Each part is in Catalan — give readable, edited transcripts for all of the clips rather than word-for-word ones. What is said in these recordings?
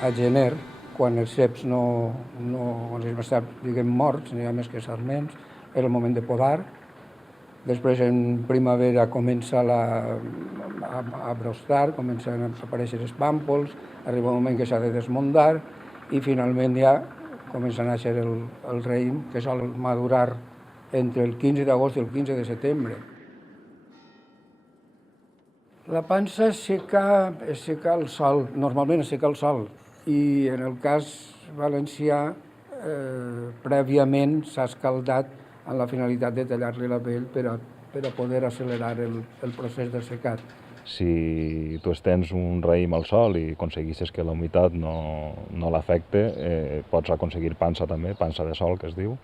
a gener, quan els ceps estan, diguem, morts, n'hi ha més que sarments, és el moment de podar. Després en primavera comença a brostar, comencen a aparèixer els pàmpols, arriba un moment que s'ha de desmuntar i finalment ja comença a néixer el raïm, que sol madurar entre el 15 d'agost i el 15 de setembre. La pansa es seca al sol, normalment es seca al sol, i en el cas valencià prèviament s'ha escaldat amb la finalitat de tallar-li la pell per a poder accelerar el procés de secat. Si tu estens un raïm al sol i aconseguissis que la humitat no l'afecte, pots aconseguir pansa també, pansa de sol, que es diu,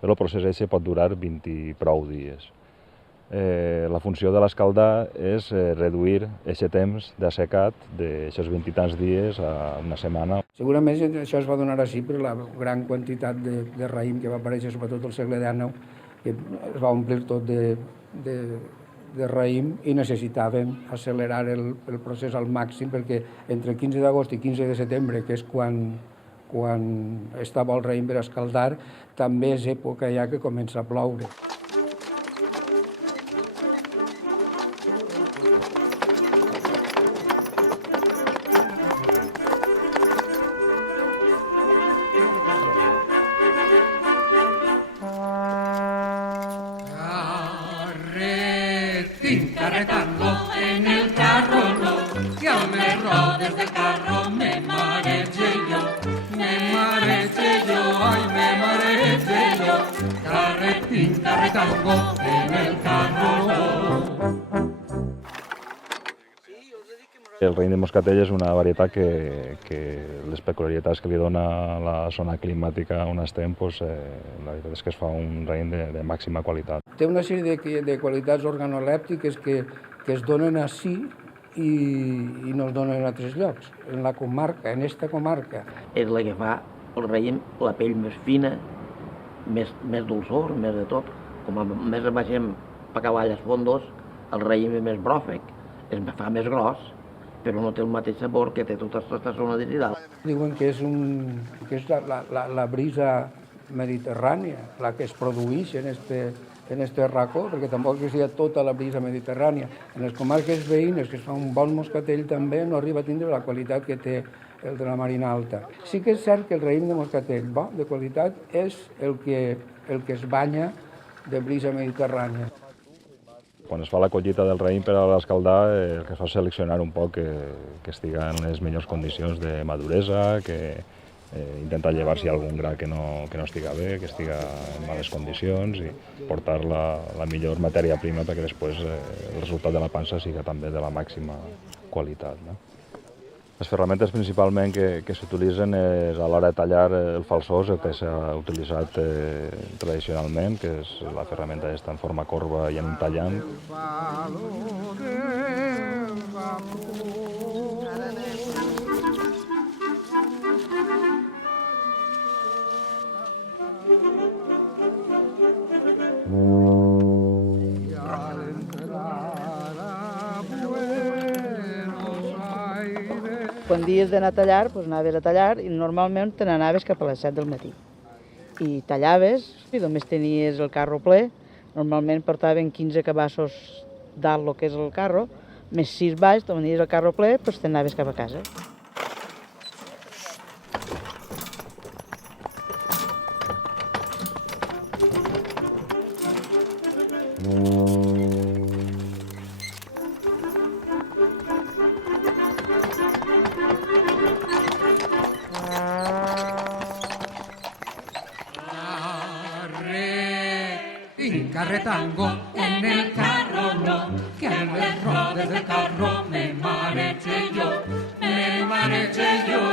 però el procés aquest pot durar 20 i prou dies. La funció de l'escaldar és reduir aquest temps d'assecat d'aquests 20 i tants dies a una setmana. Segurament això es va donar així per la gran quantitat de raïm que va aparèixer, sobretot al segle XIX, que es va omplir tot de raïm i necessitàvem accelerar el procés al màxim perquè entre el 15 d'agost i 15 de setembre, que és quan està bo el raïm per escaldar, també és època ja que comença a ploure. Carretando en el carro no, que a me rodes del carro me mareche yo, ay me mareche yo, carretín, carretango en el carro no. El raïm de Moscatell és una varietat que les peculiaritats que li dona la zona climàtica on estem, la veritat és que es fa un raïm de màxima qualitat. Té una sèrie de qualitats organolèptiques que es donen ací i no es donen en altres llocs. En la comarca, en esta comarca. És la que fa el raïm, la pell més fina, més dolçor, més de tot. Com més baixem per cavalles fondos, el raïm és més bròfec, es fa més gros, però no té el mateix sabor que té tota aquesta zona de dalt. Diuen que és la brisa mediterrània, la que es produeix en este racó, perquè tampoc és tota la brisa mediterrània. En les comarques veïnes, que es fa un bon moscatell també, no arriba a tindre la qualitat que té el de la Marina Alta. Sí que és cert que el raïm de moscatell bo, de qualitat, és el que es banya de brisa mediterrània. Quan es fa la collita del raïm per a l'escaldar, el que es fa és seleccionar un poc que estiga en les millors condicions de maduresa, que intentar llevar si hi ha algun gra que no estiga bé, que estiga en males condicions i portar la millor matèria prima perquè després el resultat de la pansa siga també de la màxima qualitat. Les ferramentes principalment que s'utilitzen és a l'hora de tallar el falsós, el que s'ha utilitzat tradicionalment, que és la ferramenta en forma corba i en un tallant. Quan dies d'anar a tallar, doncs anaves a tallar i normalment te n'anaves cap a les 7 del matí. I tallaves i només tenies el carro ple. Normalment portaven 15 cabassos dalt el que és el carro, més 6 baix, tenies el carro ple, doncs t'anaves cap a casa. Carretango en el carro no, que a me rodes del carro me mareche yo,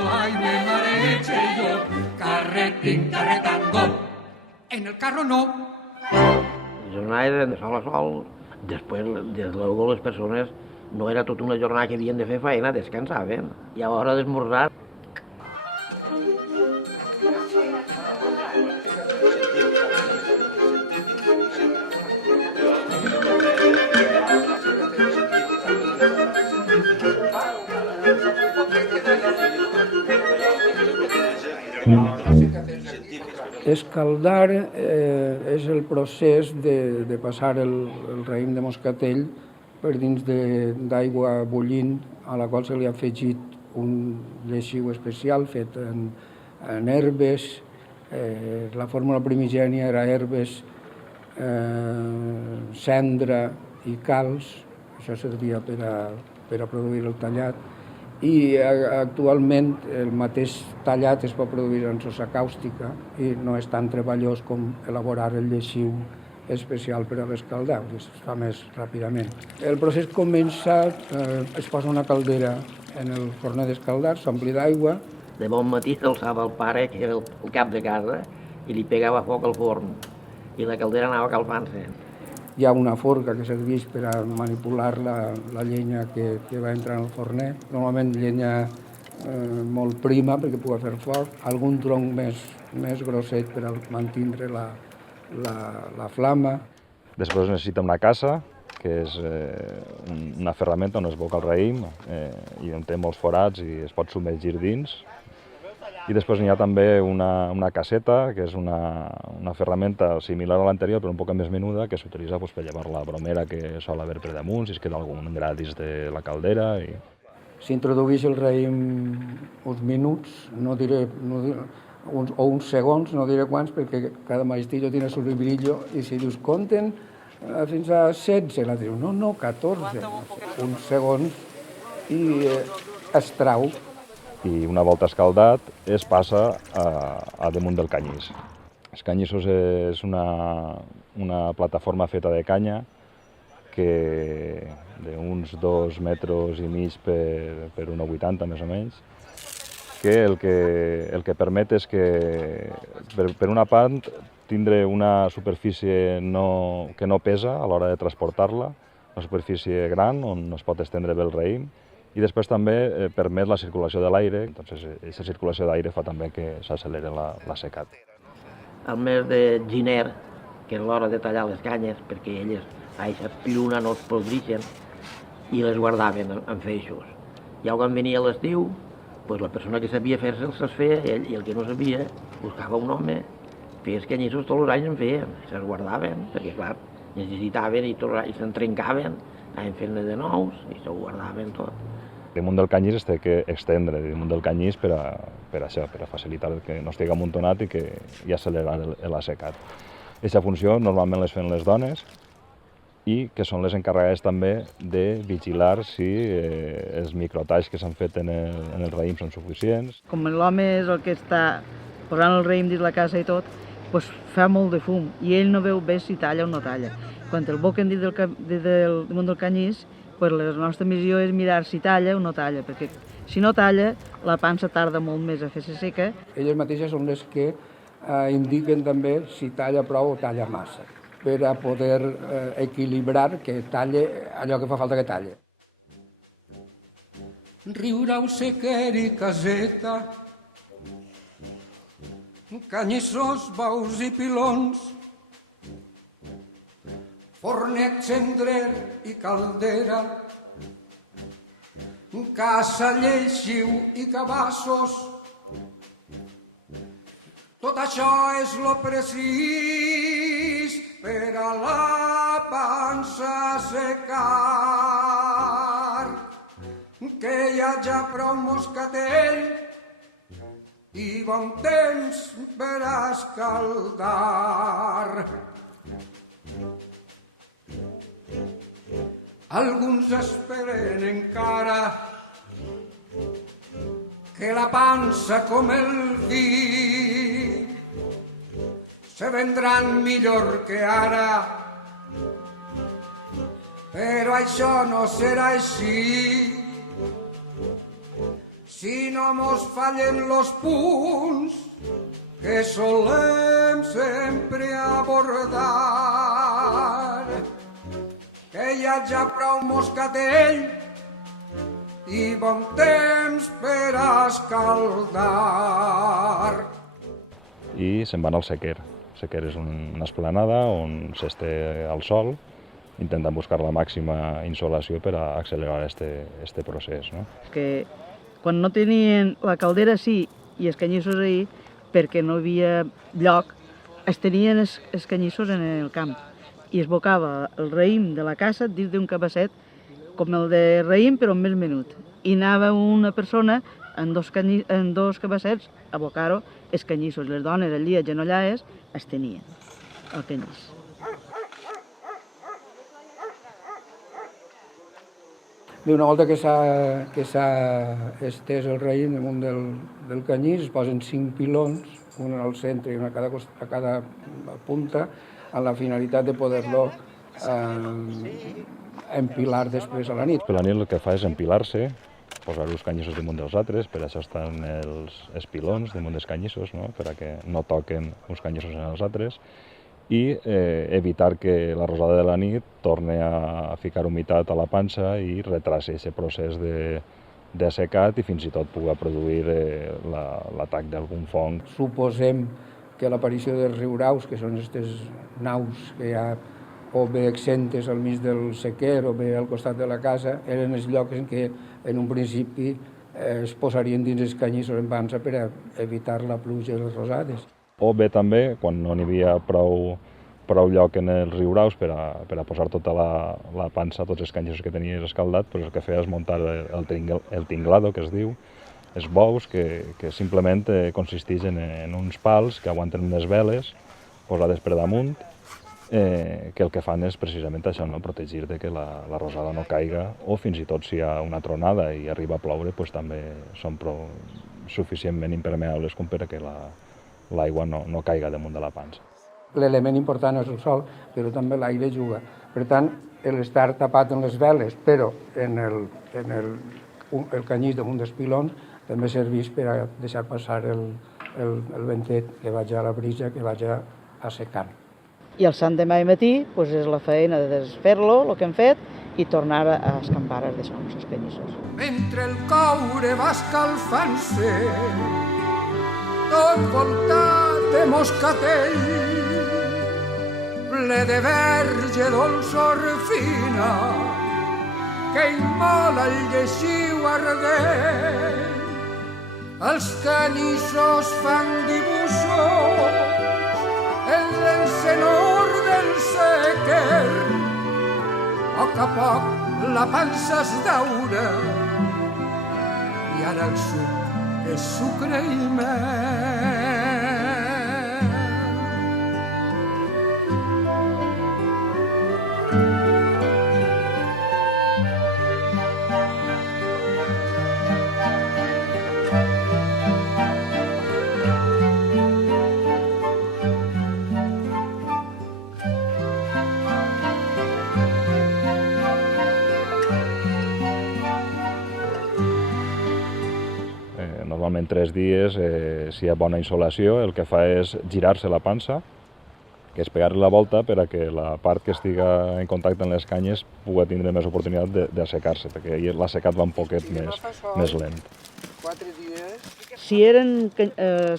ay me mareche yo, carretín, carretango en el carro no. Les jornades eren de sol a sol, després, des de luego, les persones no era tota una jornada que havien de fer feina, descansaven. I a l'hora d'esmorzar, Escaldar és el procés de passar el raïm de moscatell per dins d'aigua bullint, a la qual se li ha afegit un lleixiu especial fet en herbes. La fórmula primigènia era herbes, cendra i calç. Això servia per a produir el tallat. I actualment el mateix tallat es pot produir en sosa càustica i no és tan treballós com elaborar el lleixiu especial per a l'escaldar, es fa més ràpidament. El procés comença, es posa una caldera en el forner d'escaldar, s'ompli d'aigua. De bon matí s'alçava el pare, que era el cap de casa, i li pegava foc al forn, i la caldera anava calfant-se. Hi ha una forca que serveix per a manipular la llenya que va entrar en el forner. Normalment llenya molt prima perquè pugui fer foc, algun tronc més grosset per a mantindre la flama. Després necessita una cassa, que és una ferramenta on es boca el raïm i on té molts forats i es pot submergir dins. I després n'hi ha també una caseta, que és una ferramenta similar a l'anterior, però un poc més menuda, que s'utilitza per llevar la bromera que sol haver per damunt, si es queda algun gra dins de la caldera. S'introdueix el raïm uns minuts, o uns segons, no diré quants, perquè cada maestrillo tiene su librillo, i si dius compten fins a 16, la dius, no, 14, uns segons, i es trau. I una volta escaldat es passa a damunt del canyís. Els canyissos és una plataforma feta de canya que d'uns 2,5 metres per 1,80 més o menys, que el que permet és que, per una part, tindre una superfície que no pesa a l'hora de transportar-la, una superfície gran on es pot estendre bé el raïm, i després també permet la circulació de l'aire, doncs aquesta circulació d'aire fa també que s'accelera l'assecat. Al mes de gener, que és l'hora de tallar les canyes, perquè elles a aquesta lluna no es podrixen, i les guardaven en feixos. Ja quan venia l'estiu, la persona que sabia fer-se'ls es feia, i el que no sabia buscava un home, feia els canyissos tots els anys en feien, se'ls guardaven, perquè clar, necessitaven i se'n trencaven, anaven fent-ne de nous i s'ho guardaven tot. Damunt del canyís es té que estendre damunt del canyís per a facilitar que no estigui amuntonat i accelerar l'assecat. Aquesta funció normalment les fan les dones i que són les encarregades també de vigilar si els microtalls que s'han fet en el raïm són suficients. Com l'home és el que està posant el raïm dins la casa i tot, doncs fa molt de fum i ell no veu bé si talla o no talla. Quan el boquen damunt del canyís, la nostra missió és mirar si talla o no talla, perquè si no talla, la pansa tarda molt més a fer-se seca. Elles mateixes són les que indiquen també si talla prou o talla massa, per a poder equilibrar que talle allò que fa falta que talle. Riurau, sequer i caseta, canyissors, baus i pilons, fornet, cendrer i caldera, casa, lleixiu i cabassos. Tot això és lo precís per a la pansa secar. Que hi hagi prou moscatell i bon temps per a escaldar. Alguns esperen encara que la pansa com el vi se vendran millor que ara, però això no serà així. Si no mos fallen los punts que solem sempre abordar, que hi hagi prou moscatell i bon temps per a escaldar. I se'n van al sequer. El sequer és una esplanada on s'està al sol, intentant buscar la màxima insolació per a accelerar este procés. No? Que quan no tenien la caldera sí i els canyissos ahir, perquè no hi havia lloc es tenien els canyissos en el camp i es bocava el raïm de la caça dins d'un cabasset com el de raïm però més menut. I anava una persona en dos cabassets a bocar-ho els canyissos. Les dones allí agenollades es tenien el canyís. Una volta que s'ha estès el raïm damunt del canyís, es posen 5 pilons, un al centre i un a cada punta, amb la finalitat de poder-lo empilar després a la nit. La nit el que fa és empilar-se, posar els canyissos damunt dels altres, per això estan els pilons damunt dels canyissos, no? Per a que no toquen uns canyissos en els altres, i evitar que la rosada de la nit torni a ficar humitat a la pansa i retraci aquest procés d'assecat i fins i tot pugui produir l'atac d'algun fong. Suposem que l'aparició dels riuraus, que són aquestes naus que hi ha o bé exentes al mig del sequer o bé al costat de la casa, eren els llocs en què en un principi es posarien dins els canyissos en pansa per a evitar la pluja i les rosades. O bé també, quan no n'hi havia prou lloc en els riuraus per a posar tota la pansa, tots els canyissos que tenies escaldat, doncs el que feia és muntar el tinglado, que es diu, els bous, que simplement consisteix en uns pals que aguanten unes veles posades per damunt, que el que fan és precisament això, no? Protegir de que la rosada no caiga, o fins i tot si hi ha una tronada i arriba a ploure, doncs també són suficientment impermeables com per a que l'aigua no caiga damunt de la pansa. L'element important és el sol, però també l'aire juga. Per tant, l'estar tapat en les veles, però en el canyís damunt dels pilons, també serveix per a deixar passar el ventet que vagi a la brisa, que vagi assecant. I el sant demà i matí és la feina de desfer-lo, el que hem fet, i tornar a escampar els canyissos. Mentre el coure va escalfant-se, tot voltat de moscatell, ple de verge dolçor fina, que immola el lleixiu ardent. Els canyissos fan dibuixos en l'encenor del sequer. A poc a poc la pansa es daura i ara el suc és sucre i mel. Normalment 3 dies, si hi ha bona insolació, el que fa és girar-se la pansa, que és pegar-li la volta per a que la part que estiga en contacte amb les canyes pugui tindre més oportunitat d'assecar-se, perquè l'assecat va un poquet més lent. Si eren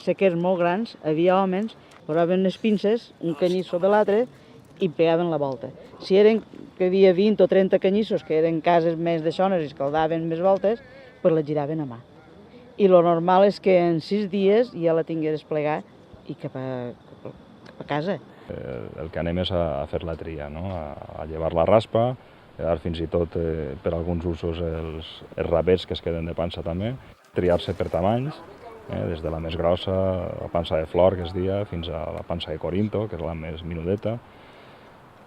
sequers molt grans, havia homes, posaven les pinces, un canyís sobre l'altre, i pegaven la volta. Si eren que hi havia 20 o 30 canyissos, que eren cases més deixones i escaldaven més voltes, doncs la giraven a mà. I lo normal és que en 6 dies ja la tingués desplegat i cap a casa. El que anem és a fer la tria, no? A llevar la raspa, fins i tot per alguns usos els rabets que es queden de pansa també, triar-se per tamanys, des de la més grossa, la pansa de flor, que es dia, fins a la pansa de Corinto, que és la més minudeta,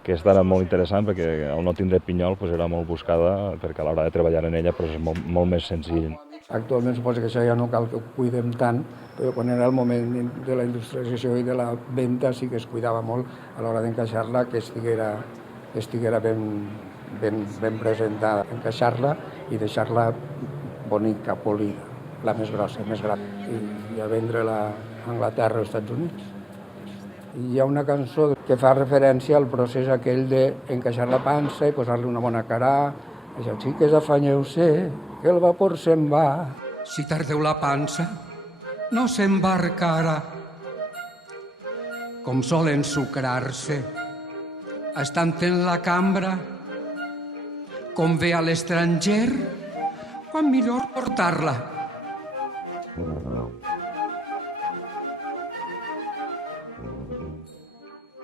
que era molt interessant perquè al no tindre pinyol era molt buscada, perquè a l'hora de treballar en ella és molt més senzill. Actualment suposo que això ja no cal que ho cuidem tant, però quan era el moment de la industrialització i de la venda sí que es cuidava molt a l'hora d'encaixar-la, que estiguera ben presentada. Encaixar-la i deixar-la bonica, polida, la més grossa, més gran, i a vendre-la a Anglaterra o als Estats Units. Hi ha una cançó que fa referència al procés aquell d'encaixar la pansa i posar-li una bona cara. Això, xiques, afanyeu-se, que el vapor se'n va. Si tardeu la pansa, no s'embarcarà. Com sol ensucrar-se, estant en la cambra, com ve a l'estranger, quan millor portar-la.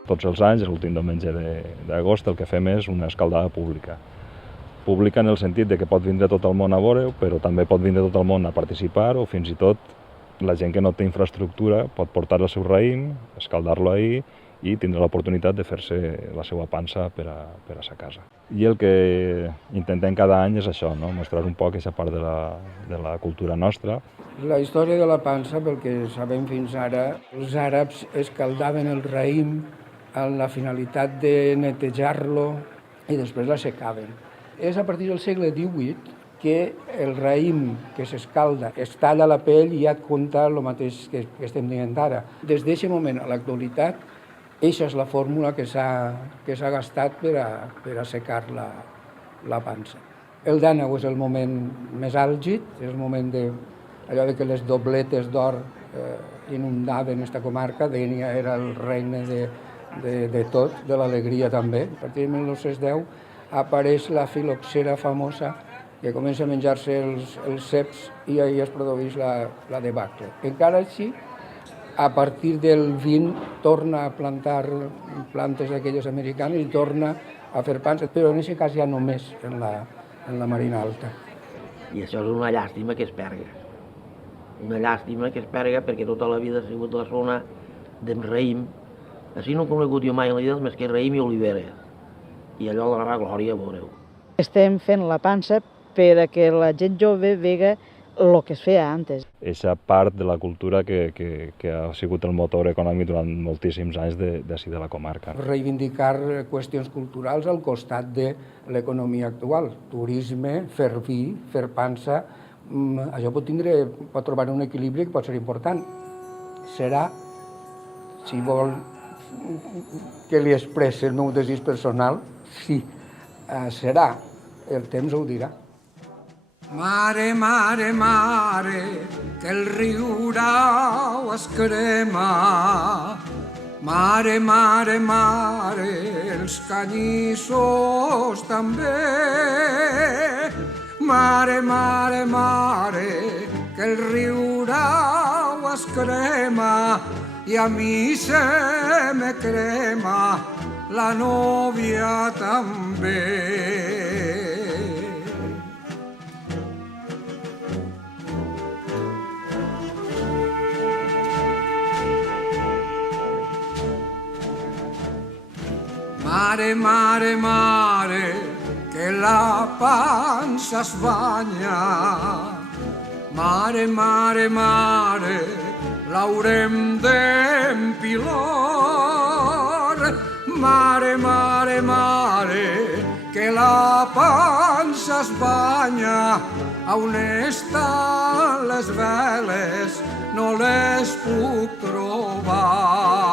Tots els anys, l'últim diumenge d'agost, el que fem és una escaldada pública. Pública en el sentit de que pot vindre tot el món a veure-ho, però també pot vindre tot el món a participar, o fins i tot la gent que no té infraestructura pot portar el seu raïm, escaldar-lo ahir i tindre l'oportunitat de fer-se la seva pansa per a sa casa. I el que intentem cada any és això, no? Mostrar un poc aquesta part de la cultura nostra. La història de la pansa, pel que sabem fins ara, els àrabs escaldaven el raïm amb la finalitat de netejar-lo i després l'assecaven. És a partir del segle XVIII que el raïm que s'escalda es talla la pell i ja et compta el mateix que estem dient ara. Des d'aquest moment a l'actualitat, eixa és la fórmula que s'ha gastat per a assecar la pansa. El d'àneu és el moment més àlgid, és el moment allò de que les dobletes d'or inundaven aquesta comarca. Dénia era el regne de tot, de l'alegria també. A partir de 1910 apareix la filoxera famosa, que comença a menjar-se els ceps i ahir es produeix la debacle. Encara així, a partir del 20 torna a plantar plantes d'aquelles americanes i torna a fer pansa, però en aquest cas ja només en la Marina Alta. I això és una llàstima que es perga. Una llàstima que es perga perquè tota la vida ha sigut la zona del raïm. Així no he conegut jo mai en la vida més que raïm i olivera. I allò de la glòria, veureu. Estem fent la pansa per a que la gent jove vega el que es feia antes. Eixa part de la cultura que ha sigut el motor econòmic durant moltíssims anys d'ací de la comarca. Reivindicar qüestions culturals al costat de l'economia actual. Turisme, fer vi, fer pansa, això pot trobar un equilibri que pot ser important. Serà, si vol que li expressi el meu desig personal, sí, serà, el temps ho dirà. Mare, mare, mare, que el riu Grau es crema. Mare, mare, mare, els canyissos també. Mare, mare, mare, que el riu Grau es crema i a mi se me crema la nòvia també. Mare, mare, mare, que la pansa es banya. Mare, mare, mare, l'haurem d'empilor. Mare, mare, mare, que la pansa es banya. A on estan les veles no les puc trobar.